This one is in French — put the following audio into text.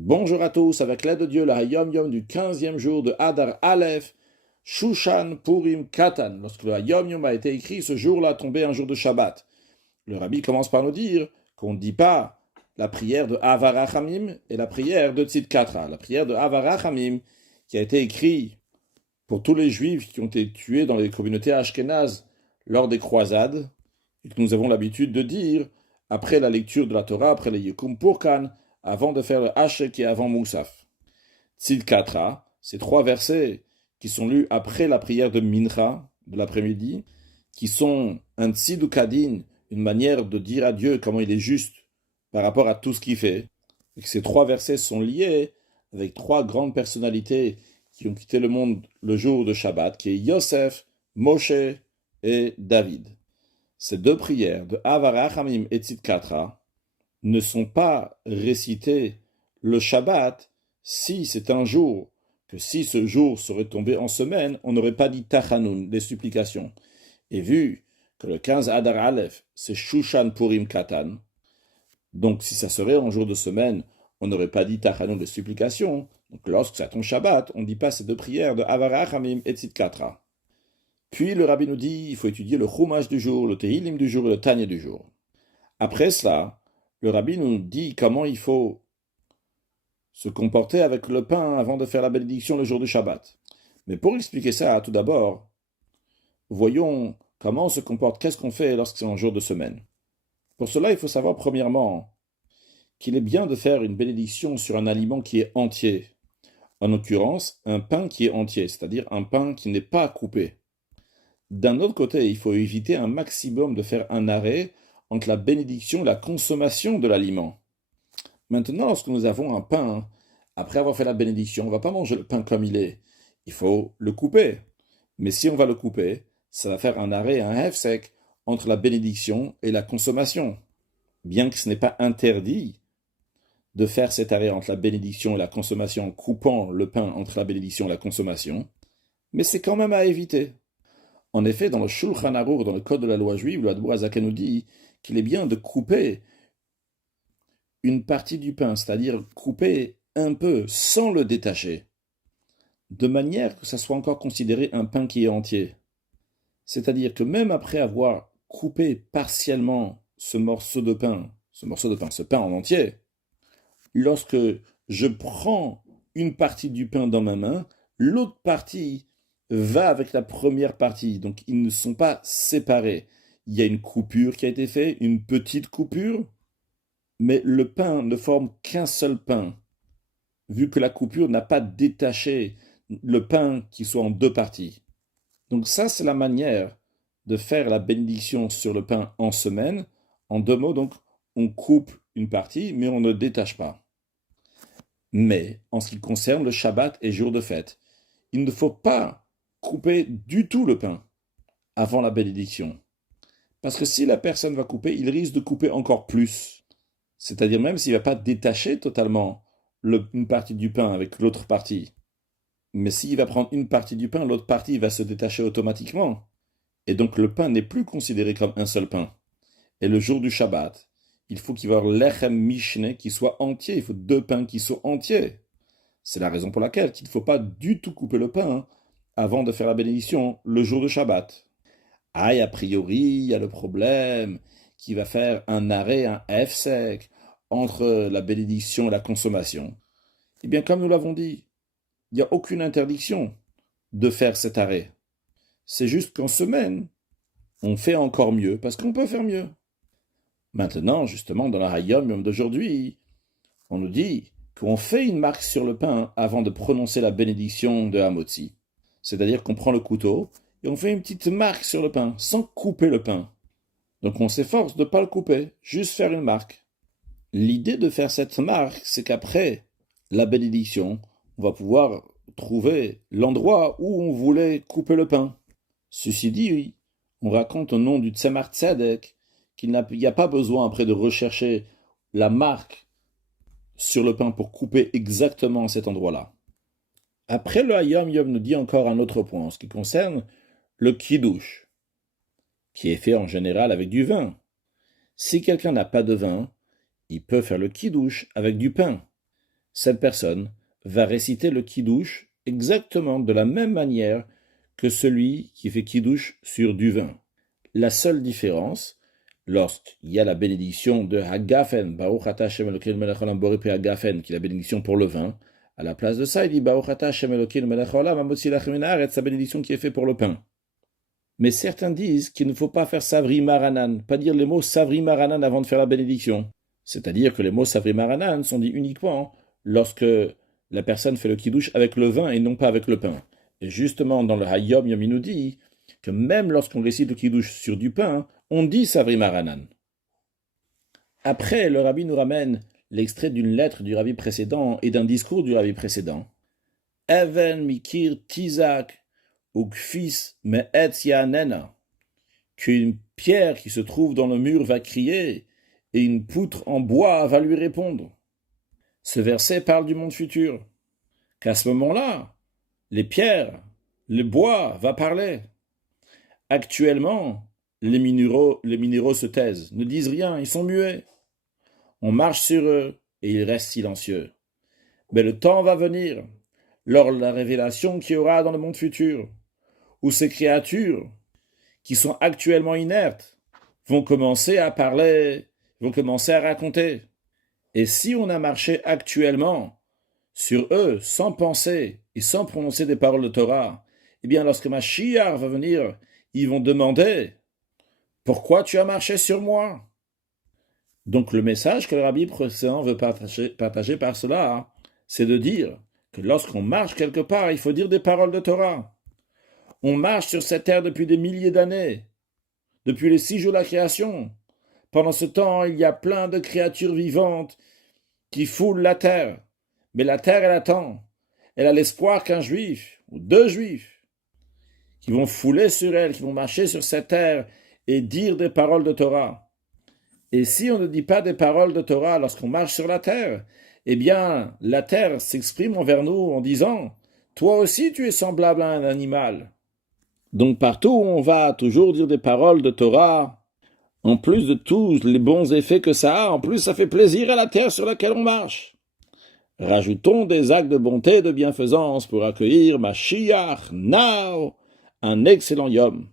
Bonjour à tous, avec l'aide de Dieu, la Hayom Yom du 15e jour de Adar Aleph, Shushan Purim Katan. Lorsque le Hayom Yom a été écrit, ce jour-là tombait un jour de Shabbat. Le Rabbi commence par nous dire qu'on ne dit pas la prière de Avarachamim et la prière de Tzidkatra. La prière de Avarachamim qui a été écrite pour tous les Juifs qui ont été tués dans les communautés ashkénazes lors des croisades, et que nous avons l'habitude de dire après la lecture de la Torah, après les Yekum Purkan, avant de faire le Hashek et avant Moussaf. Tzidkatra, ces trois versets qui sont lus après la prière de Mincha, de l'après-midi, qui sont un Tzidukadin, une manière de dire à Dieu comment il est juste par rapport à tout ce qu'il fait. Et que ces trois versets sont liés avec trois grandes personnalités qui ont quitté le monde le jour de Shabbat, qui est Yosef, Moshe et David. Ces deux prières de Avarachamim et Tzidkatra ne sont pas récitées le Shabbat si c'est un jour, que si ce jour serait tombé en semaine, on n'aurait pas dit Tachanun, des supplications. Et vu que le 15 Adar Aleph, c'est Shushan Purim Katan, donc si ça serait en jour de semaine, on n'aurait pas dit Tachanun, des supplications. Donc lorsque ça tombe Shabbat, on ne dit pas ces deux prières de Avarachamim et Tzidkatra. Puis le Rabbi nous dit, il faut étudier le Chumash du jour, le Tehillim du jour et le Tanya du jour. Après cela, le Rabbi nous dit comment il faut se comporter avec le pain avant de faire la bénédiction le jour du Shabbat. Mais pour expliquer ça, tout d'abord, voyons comment on se comporte, qu'est-ce qu'on fait lorsque c'est un jour de semaine. Pour cela, il faut savoir premièrement qu'il est bien de faire une bénédiction sur un aliment qui est entier. En l'occurrence, un pain qui est entier, c'est-à-dire un pain qui n'est pas coupé. D'un autre côté, il faut éviter un maximum de faire un arrêt entre la bénédiction et la consommation de l'aliment. Maintenant, lorsque nous avons un pain, après avoir fait la bénédiction, on ne va pas manger le pain comme il est. Il faut le couper. Mais si on va le couper, ça va faire un arrêt, un hefsek, entre la bénédiction et la consommation. Bien que ce n'est pas interdit de faire cet arrêt entre la bénédiction et la consommation en coupant le pain entre la bénédiction et la consommation, mais c'est quand même à éviter. En effet, dans le Shulchan Aruch, dans le code de la loi juive, le Hadbour HaZaken nous dit qu'il est bien de couper une partie du pain, c'est-à-dire couper un peu sans le détacher, de manière que ça soit encore considéré un pain qui est entier. C'est-à-dire que même après avoir coupé partiellement ce pain en entier, lorsque je prends une partie du pain dans ma main, l'autre partie va avec la première partie, donc ils ne sont pas séparés. Il y a une coupure qui a été faite, une petite coupure, mais le pain ne forme qu'un seul pain, vu que la coupure n'a pas détaché le pain qui soit en deux parties. Donc ça, c'est la manière de faire la bénédiction sur le pain en semaine. En deux mots, donc, on coupe une partie, mais on ne détache pas. Mais, en ce qui concerne le Shabbat et jour de fête, il ne faut pas couper du tout le pain avant la bénédiction. Parce que si la personne va couper, il risque de couper encore plus. C'est-à-dire même s'il ne va pas détacher totalement une partie du pain avec l'autre partie. Mais s'il va prendre une partie du pain, l'autre partie va se détacher automatiquement. Et donc le pain n'est plus considéré comme un seul pain. Et le jour du Shabbat, il faut qu'il y ait lechem mishne qui soit entier. Il faut deux pains qui soient entiers. C'est la raison pour laquelle il ne faut pas du tout couper le pain avant de faire la bénédiction le jour de Shabbat. Aïe, a priori, il y a le problème qui va faire un arrêt, un hefsek, entre la bénédiction et la consommation. Eh bien, comme nous l'avons dit, il n'y a aucune interdiction de faire cet arrêt. C'est juste qu'en semaine, on fait encore mieux, parce qu'on peut faire mieux. Maintenant, justement, dans la Hayom Yom d'aujourd'hui, on nous dit qu'on fait une marque sur le pain avant de prononcer la bénédiction de Hamotzi. C'est-à-dire qu'on prend le couteau et on fait une petite marque sur le pain, sans couper le pain. Donc on s'efforce de ne pas le couper, juste faire une marque. L'idée de faire cette marque, c'est qu'après la bénédiction, on va pouvoir trouver l'endroit où on voulait couper le pain. Ceci dit, oui, on raconte au nom du Tzemar Tzedek qu'il n'y a pas besoin après de rechercher la marque sur le pain pour couper exactement à cet endroit-là. Après le Hayom Yom nous dit encore un autre point en ce qui concerne le Kiddush, qui est fait en général avec du vin. Si quelqu'un n'a pas de vin, il peut faire le Kiddush avec du pain. cette personne va réciter le kiddush exactement de la même manière que celui qui fait kiddush sur du vin. La seule différence, lorsqu'il y a la bénédiction de Hagafen, Baruch Ata Hashem Elokeinu melech haolam borei pi Hagafen, qui est la bénédiction pour le vin, à la place de ça, il dit Baruch Ata Hashem Elokeinu melech haolam hamotzi lachem min haaretz, sa bénédiction qui est faite pour le pain. Mais certains disent qu'il ne faut pas faire Savri Maranan, pas dire les mots Savri Maranan avant de faire la bénédiction. C'est-à-dire que les mots Savri Maranan sont dits uniquement lorsque la personne fait le kiddush avec le vin et non pas avec le pain. Et justement, dans le Hayom Yom, il nous dit que même lorsqu'on récite le kiddush sur du pain, on dit Savri Maranan. Après, le rabbi nous ramène l'extrait d'une lettre du rabbi précédent et d'un discours du rabbi précédent. Even mikir tizak ukfis me'etz yanena, qu'une pierre qui se trouve dans le mur va crier et une poutre en bois va lui répondre. Ce verset parle du monde futur, qu'à ce moment-là, les pierres, le bois va parler. Actuellement, les minéraux se taisent, ne disent rien, ils sont muets. On marche sur eux et ils restent silencieux. Mais le temps va venir, lors de la révélation qu'il y aura dans le monde futur, où ces créatures, qui sont actuellement inertes, vont commencer à parler, vont commencer à raconter. Et si on a marché actuellement sur eux, sans penser et sans prononcer des paroles de Torah, eh bien lorsque Mashiach va venir, ils vont demander « Pourquoi tu as marché sur moi ?» Donc le message que le rabbi précédent veut partager par cela, c'est de dire que lorsqu'on marche quelque part, il faut dire des paroles de Torah. On marche sur cette terre depuis des milliers d'années, depuis les 6 jours de la création. Pendant ce temps, il y a plein de créatures vivantes qui foulent la terre. Mais la terre, elle attend. Elle a l'espoir qu'un juif, ou 2 juifs, qui vont fouler sur elle, qui vont marcher sur cette terre et dire des paroles de Torah. Et si on ne dit pas des paroles de Torah lorsqu'on marche sur la terre, eh bien, la terre s'exprime envers nous en disant « Toi aussi, tu es semblable à un animal. » Donc partout où on va toujours dire des paroles de Torah, en plus de tous les bons effets que ça a, en plus ça fait plaisir à la terre sur laquelle on marche. Rajoutons des actes de bonté et de bienfaisance pour accueillir Mashiach, now, un excellent Yom.